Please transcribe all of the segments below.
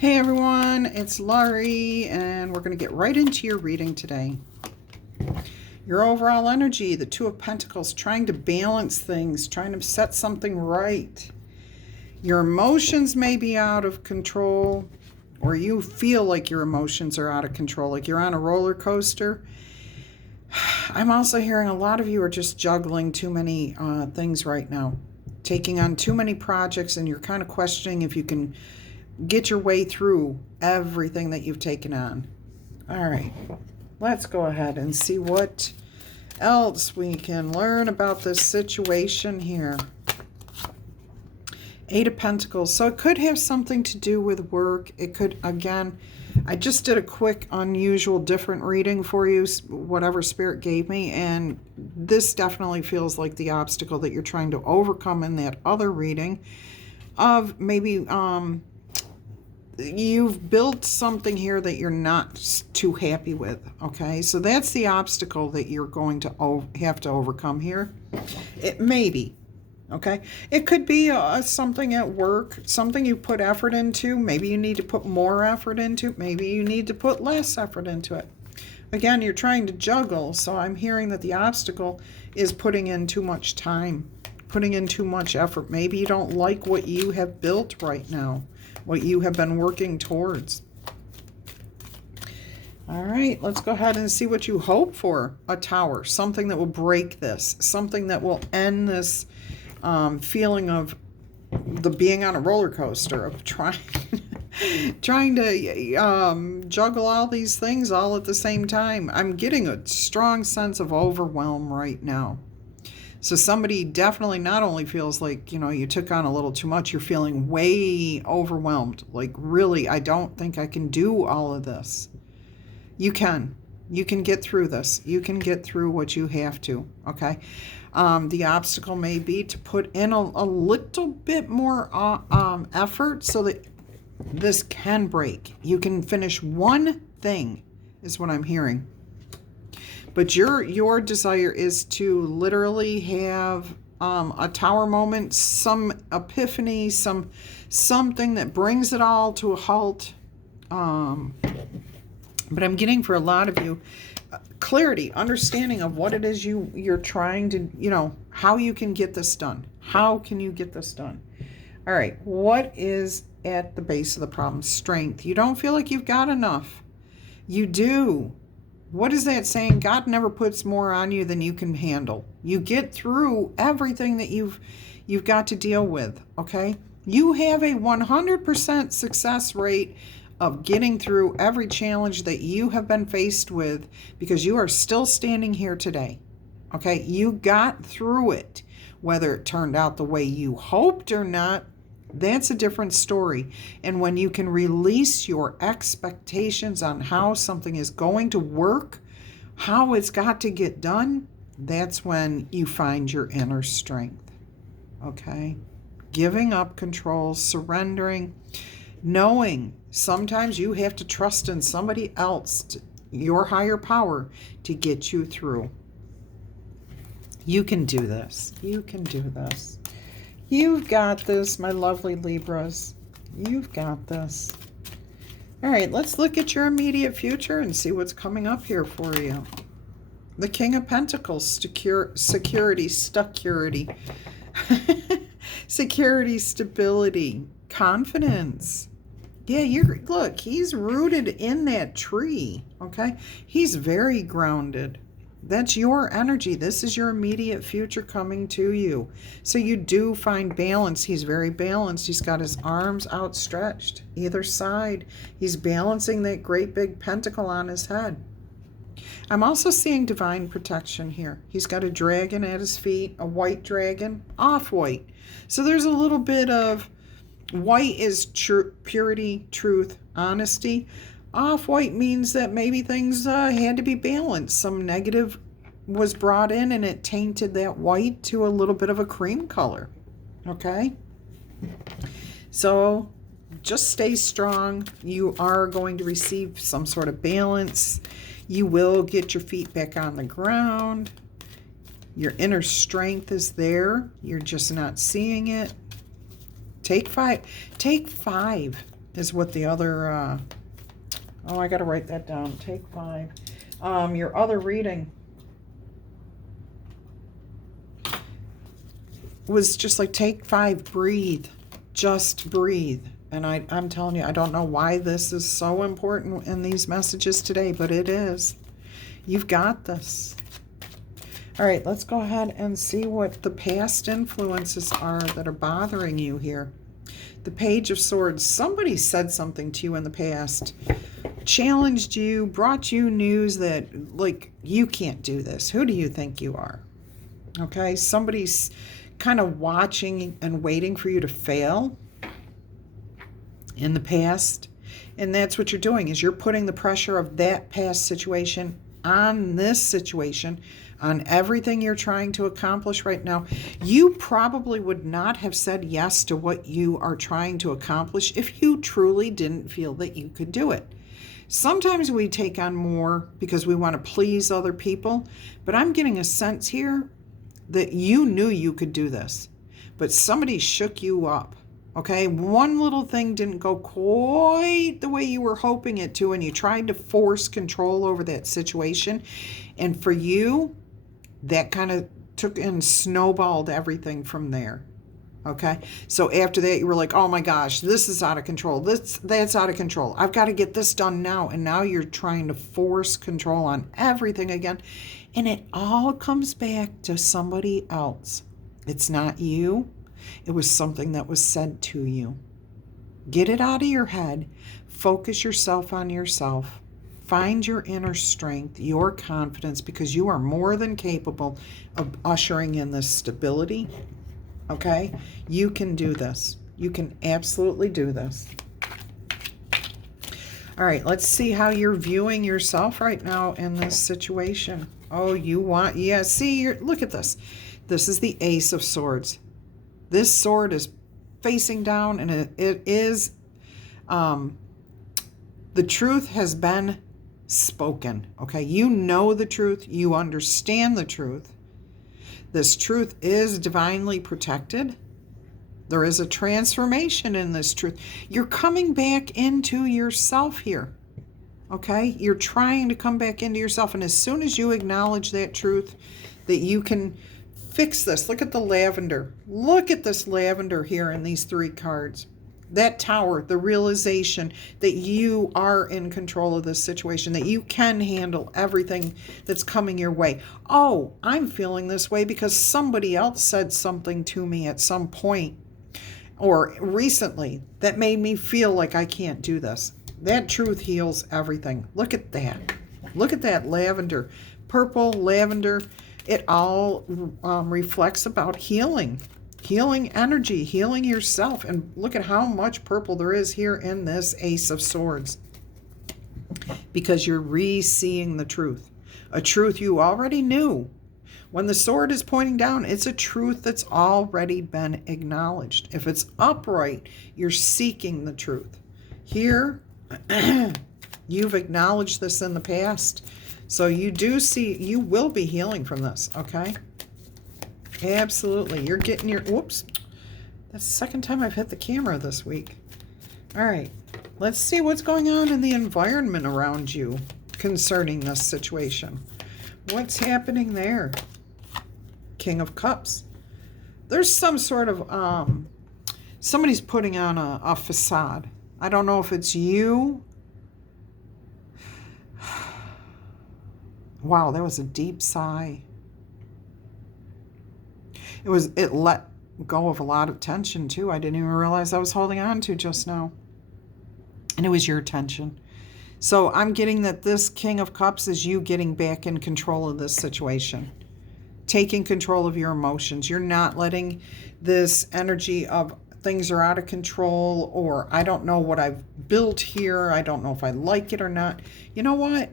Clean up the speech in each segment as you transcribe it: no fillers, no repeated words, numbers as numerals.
Hey everyone, it's Laurie, and we're going to get right into your reading today. Your overall energy, the Two of Pentacles, trying to balance things, trying to set something right. Your emotions may be out of control, or you feel like your emotions are out of control, like you're on a roller coaster. I'm also hearing a lot of you are just juggling too many things right now, taking on too many projects, and you're kind of questioning if you can get your way through everything that you've taken on. All right, let's go ahead and see what else we can learn about this situation here. Eight of Pentacles. So it could have something to do with work. It could, again, I just did a quick, unusual, different reading for you, whatever Spirit gave me, and this definitely feels like the obstacle that you're trying to overcome in that other reading of maybe you've built something here that you're not too happy with, okay? So that's the obstacle that you're going to have to overcome here. It may be, okay? It could be something at work, something you put effort into. Maybe you need to put more effort into. Maybe you need to put less effort into it. Again, you're trying to juggle, so I'm hearing that the obstacle is putting in too much time, putting in too much effort. Maybe you don't like what you have built right now, what you have been working towards. All right, let's go ahead and see what you hope for. A Tower, something that will break this, something that will end this feeling of the being on a roller coaster, of trying to juggle all these things all at the same time. I'm getting a strong sense of overwhelm right now. So somebody definitely not only feels like, you took on a little too much, you're feeling way overwhelmed. Like, really, I don't think I can do all of this. You can. You can get through this. You can get through what you have to, okay? The obstacle may be to put in a little bit more effort so that this can break. You can finish one thing, is what I'm hearing. But your desire is to literally have a tower moment, some epiphany, something that brings it all to a halt. But I'm getting for a lot of you clarity, understanding of what it is you're trying to, how you can get this done. How can you get this done? All right, what is at the base of the problem? Strength. You don't feel like you've got enough. You do. What is that saying? God never puts more on you than you can handle. You get through everything that you've got to deal with, okay? You have a 100% success rate of getting through every challenge that you have been faced with because you are still standing here today, okay? You got through it. Whether it turned out the way you hoped or not, that's a different story. And when you can release your expectations on how something is going to work, how it's got to get done, that's when you find your inner strength. Okay? Giving up control, surrendering, knowing sometimes you have to trust in somebody else, your higher power, to get you through. You can do this. You can do this. You've got this, my lovely Libras. You've got this. All right, let's look at your immediate future and see what's coming up here for you. The King of Pentacles, security, stucurity. Security, stability, confidence. Yeah, look, he's rooted in that tree, okay? He's very grounded. That's your energy. This is your immediate future coming to you. So you do find balance. He's very balanced. He's got his arms outstretched either side. He's balancing that great big pentacle on his head. I'm also seeing divine protection here. He's got a dragon at his feet, a white dragon, off-white. So there's a little bit of white is purity, truth, honesty. Off-white means that maybe things had to be balanced. Some negative was brought in and it tainted that white to a little bit of a cream color. Okay? So just stay strong. You are going to receive some sort of balance. You will get your feet back on the ground. Your inner strength is there. You're just not seeing it. Take five. is what the other, oh, I got to write that down. Take 5. Your other reading was just like, take 5, breathe, just breathe. And I'm telling you, I don't know why this is so important in these messages today, but it is. You've got this. All right, let's go ahead and see what the past influences are that are bothering you here. The Page of Swords. Somebody said something to you in the past, challenged you, brought you news that, like, you can't do this. Who do you think you are? Okay, somebody's kind of watching and waiting for you to fail in the past. And that's what you're doing, is you're putting the pressure of that past situation on this situation, on everything you're trying to accomplish right now. You probably would not have said yes to what you are trying to accomplish if you truly didn't feel that you could do it. Sometimes we take on more because we want to please other people, but I'm getting a sense here that you knew you could do this, but somebody shook you up. Okay, one little thing didn't go quite the way you were hoping it to, and you tried to force control over that situation. And for you, that kind of took and snowballed everything from there. Okay, so after that, you were like, oh my gosh, this is out of control. That's out of control. I've got to get this done now. And now you're trying to force control on everything again. And it all comes back to somebody else. It's not you. It was something that was said to you. Get it out of your head. Focus yourself on yourself. Find your inner strength, your confidence, because you are more than capable of ushering in this stability. Okay? You can do this. You can absolutely do this. All right, let's see how you're viewing yourself right now in this situation. Oh, yeah, see, look at this. This is the Ace of Swords. This sword is facing down, and it is, the truth has been spoken, okay? You know the truth. You understand the truth. This truth is divinely protected. There is a transformation in this truth. You're coming back into yourself here, okay? You're trying to come back into yourself, and as soon as you acknowledge that truth, that you can fix this. Look at the lavender. Look at this lavender here in these 3 cards. That Tower, the realization that you are in control of this situation, that you can handle everything that's coming your way. Oh, I'm feeling this way because somebody else said something to me at some point or recently that made me feel like I can't do this. That truth heals everything. Look at that. Look at that lavender. Purple, lavender. It all reflects about healing energy, healing yourself. And look at how much purple there is here in this Ace of Swords, because you're re-seeing the truth, a truth you already knew. When the sword is pointing down, it's a truth that's already been acknowledged. If it's upright, you're seeking the truth. Here, you've acknowledged this in the past. So you will be healing from this, okay? Absolutely. You're getting your, whoops. That's the second time I've hit the camera this week. All right. Let's see what's going on in the environment around you concerning this situation. What's happening there? King of Cups. There's some sort of, somebody's putting on a facade. I don't know if it's you. Wow, that was a deep sigh. It let go of a lot of tension too. I didn't even realize I was holding on to just now. And it was your tension. So I'm getting that this King of Cups is you getting back in control of this situation. Taking control of your emotions. You're not letting this energy of things are out of control, or I don't know what I've built here. I don't know if I like it or not. You know what?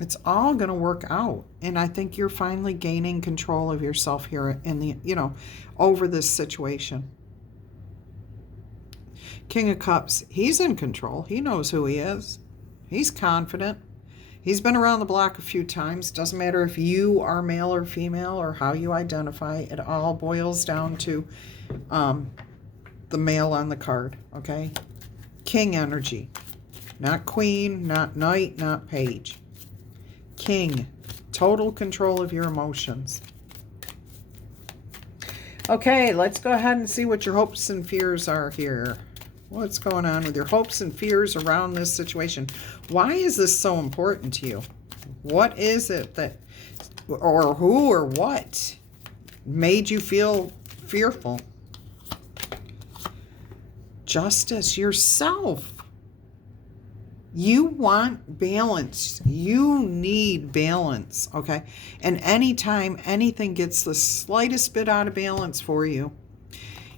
It's all going to work out. And I think you're finally gaining control of yourself here in the, over this situation. King of Cups, he's in control. He knows who he is. He's confident. He's been around the block a few times. Doesn't matter if you are male or female or how you identify. It all boils down to the male on the card, okay? King energy. Not queen, not knight, not page. King. Total control of your emotions. Okay, let's go ahead and see what your hopes and fears are here. What's going on with your hopes and fears around this situation? Why is this so important to you? What is it that, or who or what made you feel fearful? Justice, yourself. You want balance. You need balance, okay? And anytime anything gets the slightest bit out of balance for you,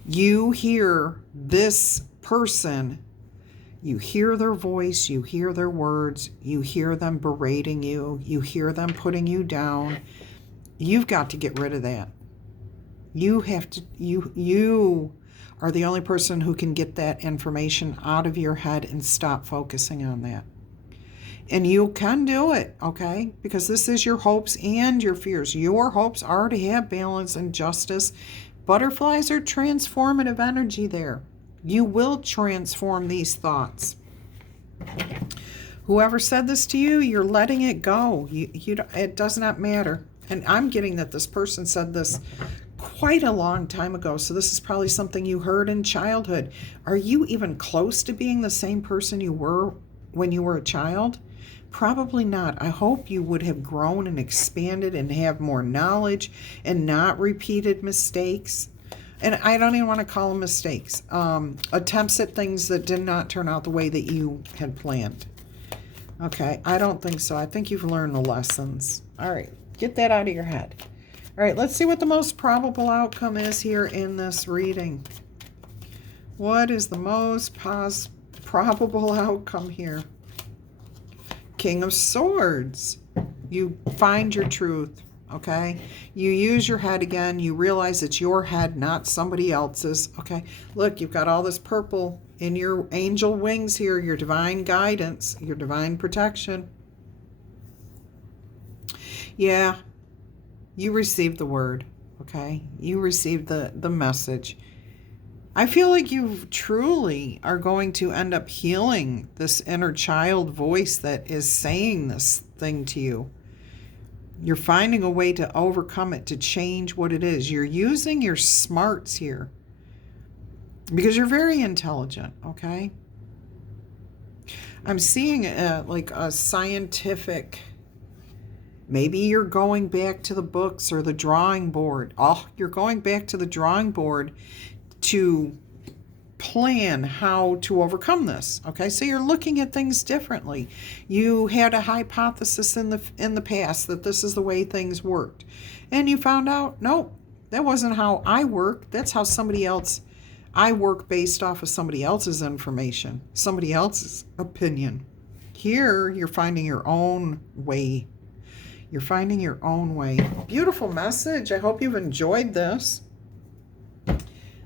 you hear this person, you hear their voice, you hear their words, you hear them berating you, you hear them putting you down. You've got to get rid of that. You have to, you are the only person who can get that information out of your head and stop focusing on that. And you can do it, okay? Because this is your hopes and your fears. Your hopes are to have balance and justice. Butterflies are transformative energy there. You will transform these thoughts. Whoever said this to you, you're letting it go. It does not matter. And I'm getting that this person said this quite a long time ago. So this is probably something you heard in childhood. Are you even close to being the same person you were when you were a child? Probably not. I hope you would have grown and expanded and have more knowledge and not repeated mistakes. And I don't even want to call them mistakes. Attempts at things that did not turn out the way that you had planned. Okay, I don't think so. I think you've learned the lessons. All right, get that out of your head. All right, let's see what the most probable outcome is here in this reading. What is the most probable outcome here? King of Swords. You find your truth, okay? You use your head again. You realize it's your head, not somebody else's, okay? Look, you've got all this purple in your angel wings here, your divine guidance, your divine protection. Yeah. You received the word, okay? You received the message. I feel like you truly are going to end up healing this inner child voice that is saying this thing to you. You're finding a way to overcome it, to change what it is. You're using your smarts here because you're very intelligent, okay? I'm seeing like a scientific... Maybe you're going back to the books or the drawing board. Oh, you're going back to the drawing board to plan how to overcome this. Okay, so you're looking at things differently. You had a hypothesis in the past that this is the way things worked. And you found out, nope, that wasn't how I work. That's how somebody else, I work based off of somebody else's information, somebody else's opinion. Here, you're finding your own way. You're finding your own way. Beautiful message. I hope you've enjoyed this.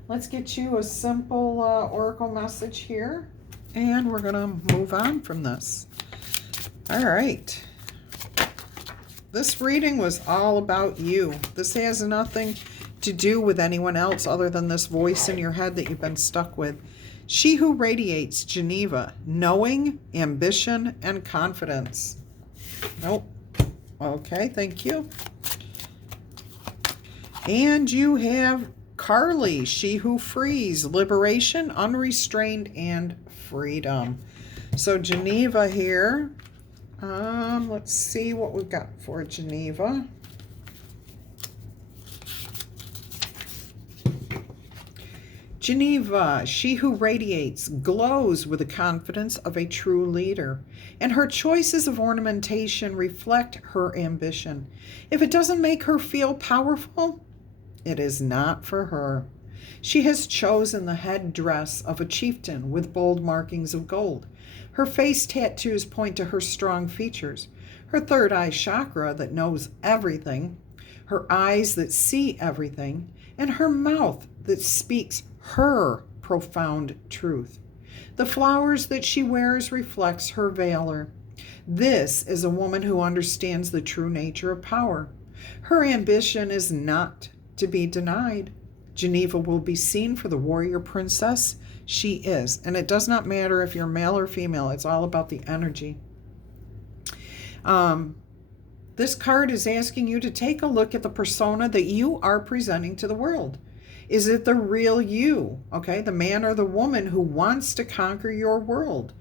Let's get you a simple oracle message here. And we're going to move on from this. All right. This reading was all about you. This has nothing to do with anyone else other than this voice in your head that you've been stuck with. She who radiates, Geneva, knowing, ambition, and confidence. Nope. Okay, thank you. And you have Carly, she who frees, liberation, unrestrained, and freedom. So Geneva here. Let's see what we've got for Geneva. Geneva, she who radiates, glows with the confidence of a true leader, and her choices of ornamentation reflect her ambition. If it doesn't make her feel powerful, it is not for her. She has chosen the headdress of a chieftain with bold markings of gold. Her face tattoos point to her strong features, her third eye chakra that knows everything, her eyes that see everything, and her mouth that speaks her profound truth. The flowers that she wears reflects her valor. This is a woman who understands the true nature of power. Her ambition is not to be denied. Geneva will be seen for the warrior princess She is. And it does not matter if you're male or female. It's all about the energy. This card is asking you to take a look at the persona that you are presenting to the world. Is it the real you? Okay, the man or the woman who wants to conquer your world.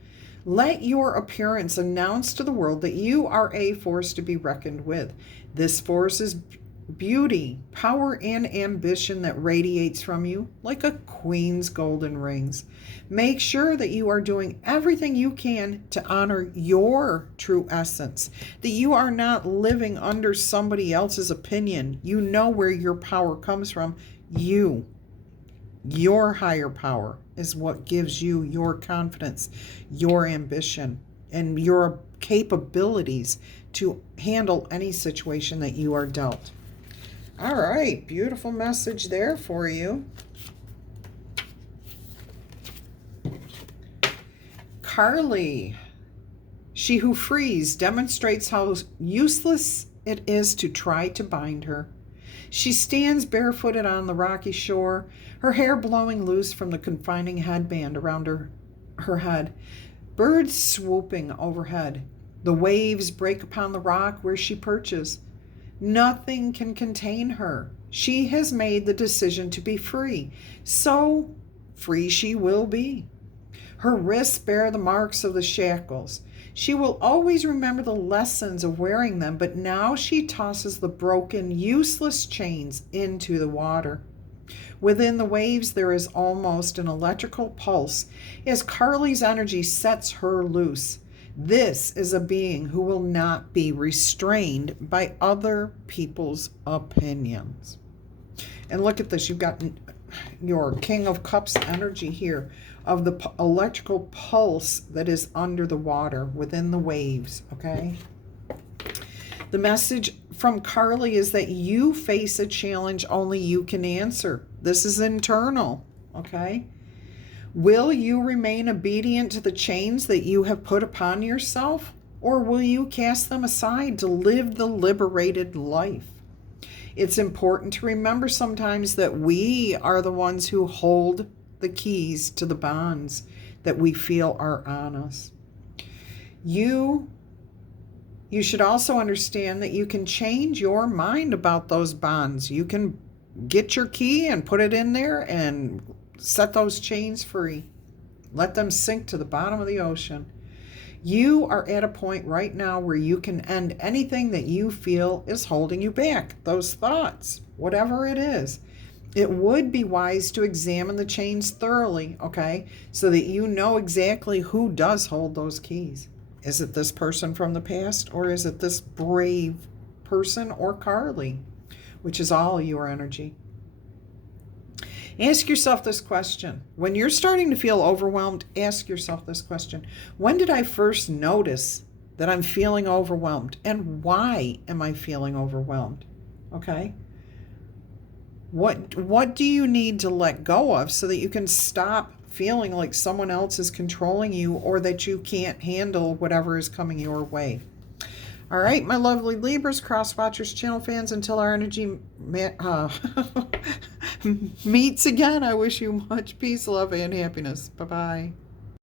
Let your appearance announce to the world that you are a force to be reckoned with. This force is beauty, power, and ambition that radiates from you like a queen's golden rings. Make sure that you are doing everything you can to honor your true essence, that you are not living under somebody else's opinion. You know where your power comes from. Your higher power is what gives you your confidence, your ambition, and your capabilities to handle any situation that you are dealt. All right, beautiful message there for you. Carly, she who frees, demonstrates how useless it is to try to bind her. She stands barefooted on the rocky shore, her hair blowing loose from the confining headband around her head. Birds swooping overhead. The waves break upon the rock where she perches. Nothing can contain her. She has made the decision to be free, so free she will be. Her wrists bear the marks of the shackles. She will always remember the lessons of wearing them, but now she tosses the broken, useless chains into the water. Within the waves, there is almost an electrical pulse as Carly's energy sets her loose. This is a being who will not be restrained by other people's opinions. And look at this. You've got your King of Cups energy here of the electrical pulse that is under the water, within the waves, okay? The message from Carly is that you face a challenge only you can answer. This is internal, okay? Will you remain obedient to the chains that you have put upon yourself, or will you cast them aside to live the liberated life? It's important to remember sometimes that we are the ones who hold the keys to the bonds that we feel are on us. You should also understand that you can change your mind about those bonds. You can get your key and put it in there and set those chains free. Let them sink to the bottom of the ocean. You are at a point right now where you can end anything that you feel is holding you back. Those thoughts, whatever it is. It would be wise to examine the chains thoroughly, okay, so that you know exactly who does hold those keys. Is it this person from the past, or is it this brave person, or Carly, which is all your energy? Ask yourself this question. When you're starting to feel overwhelmed, ask yourself this question. When did I first notice that I'm feeling overwhelmed? And why am I feeling overwhelmed? Okay? What do you need to let go of so that you can stop feeling like someone else is controlling you, or that you can't handle whatever is coming your way? All right, my lovely Libras, cross watchers, channel fans, until our energy meets again, I wish you much peace, love, and happiness. Bye-bye.